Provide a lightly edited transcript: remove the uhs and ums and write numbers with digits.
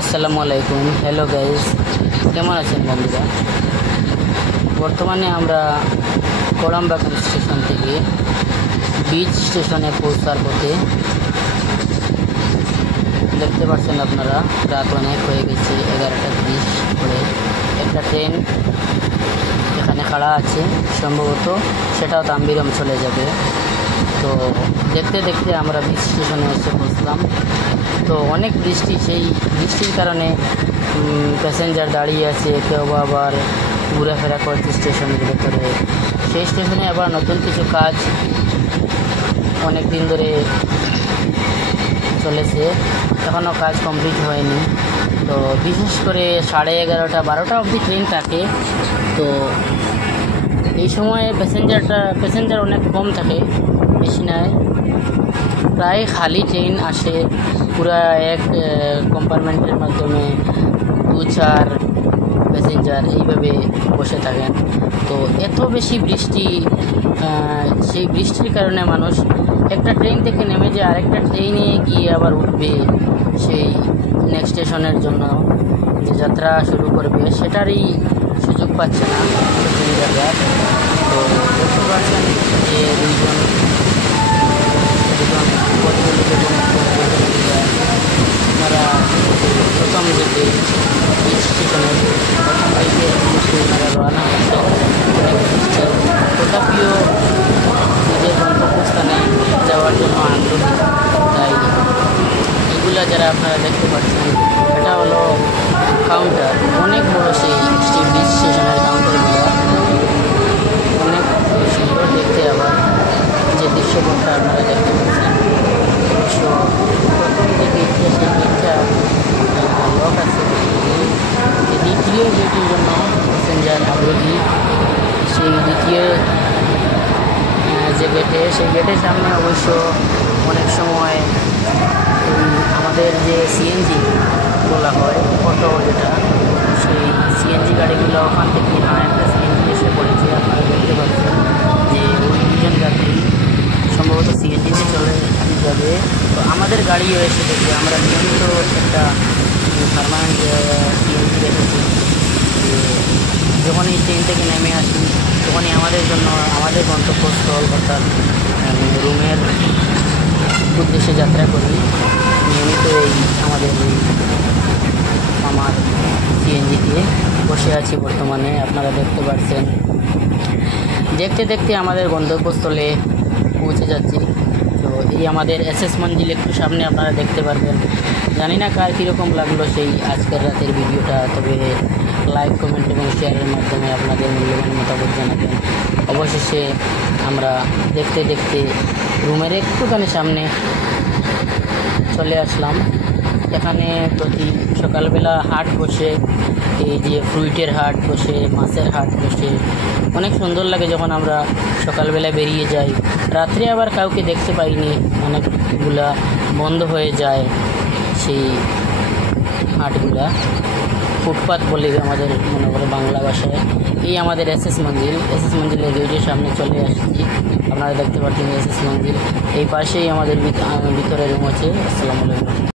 আসসালামু আলাইকুম। Hello guys, কেমন আছেন বন্ধুরা? বর্তমানে আমরা কড়ামবাগান স্টেশন থেকে বিচ স্টেশনে পৌঁছার পথে। দেখতে পাচ্ছেন আপনারা, রাত অনেক হয়ে গেছে, 11:30 করে। একটা ট্রেন এখানে খাড়া আছে, সম্ভবত সেটাও তাম্বিরম চলে যাবে। তো দেখতে দেখতে আমরা বিচ স্টেশনে এসে পৌঁছলাম। তো অনেক বৃষ্টি, সেই বৃষ্টির কারণে প্যাসেঞ্জার দাঁড়িয়ে আছে, কেউ আবার ঘোরাফেরা করছে স্টেশনের ভেতরে। সেই স্টেশনে আবার নতুন কিছু কাজ অনেক দিন ধরে চলেছে, এখনও কাজ কমপ্লিট হয়নি। তো বিশেষ করে 11:30, 12টা অবধি ট্রেন থাকে। তো এই সময়ে প্যাসেঞ্জার অনেক কম থাকে, বেশি নয়, প্রায় খালি ট্রেন আসে। পুরা এক কম্পার্টমেন্টের মাধ্যমে 2-4 প্যাসেঞ্জার এইভাবে বসে থাকেন। তো এত বেশি বৃষ্টি, সেই বৃষ্টির কারণে মানুষ একটা ট্রেন থেকে নেমে যে আরেকটা ট্রেনে গিয়ে আবার উঠবে, সেই নেক্সট স্টেশনের জন্য যে যাত্রা শুরু করবে, সেটারই সুযোগ পাচ্ছে না প্যাসেঞ্জাররা। তো দেখতে পাচ্ছেন যে দুজন ওনারা প্রথম দিকে স্টেশনের প্রথম দিকে ওনারা রওনা হচ্ছে। তথাপিও নিজের গন্তব্যস্থানে যাওয়ার জন্য আগ্রহী। তাই এগুলা যারা আপনারা দেখতে পাচ্ছেন, এটা হলো কাউন্টার, অনেক বড় সেই বিচ স্টেশনের কাউন্টারগুলো, অনেক সুন্দর দেখতে। আবার যে দৃশ্যপটটা আপনারা দেখতে পাচ্ছেন, অবশ্য প্রথম যে গেটটা, সেই গেটটা লক আছে। যে দ্বিতীয় গেটের জন্য প্যাসেঞ্জার আগ্রহী। সেই দ্বিতীয় যে গেটে, সেই গেটের সামনে অবশ্য অনেক সময় আমাদের যে সিএনজি বলা হয়, অটো যেটা, সেই সিএনজি গাড়িগুলো ওখান থেকে একটা সিএনজি এসে পড়েছে। আপনারা দেখতে পাচ্ছেন যে ওই দুজন যাত্রী সম্ভবত সিএনজিতে চলে যাবে। তো আমাদের গাড়িও এসে দেখবে, আমরা নিয়মিত একটা পার্মানেন্ট সিএনজি রেখেছি। যখন এই ট্রেন থেকে নেমে আসি, তখনই আমাদের জন্য আমাদের গন্তব্যস্থল অর্থাৎ রুমের উদ্দেশ্যে যাত্রা করি। নিয়মিত আমাদের আমার সিএনজিতে বসে আছি বর্তমানে, আপনারা দেখতে পাচ্ছেন। দেখতে দেখতে আমাদের গন্তব্যস্থলে পৌঁছে যাচ্ছি। তো এই আমাদের এসএস মঞ্জিল একটু সামনে আপনারা দেখতে পারবেন। জানি না কার কীরকম লাগলো সেই আজকের রাতের ভিডিওটা, তবে লাইক, কমেন্ট এবং শেয়ারের মাধ্যমে আপনাদের মূল্যবান মতামত জানাবেন। অবশেষে আমরা দেখতে দেখতে রুমের একটুখানি সামনে চলে আসলাম। এখানে প্রতি সকালবেলা হাট বসে, এই যে ফ্রুইটের হাট বসে, মাছের হাট বসে, অনেক সুন্দর লাগে যখন আমরা সকালবেলা বেরিয়ে যাই। রাত্রে আবার কাউকে দেখতে পাইনি, অনেকগুলা বন্ধ হয়ে যায় সেই হাটগুলা। ফুটপাত বলে আমাদের মনে করে বাংলা ভাষায়। এই আমাদের এসএস মঞ্জিলের গেটের সামনে চলে আসছি। আপনারা দেখতে পাচ্ছেন এসএস মঞ্জিল, এই পাশেই আমাদের ভিতরে রুম আছে। আসসালামু আলাইকুম।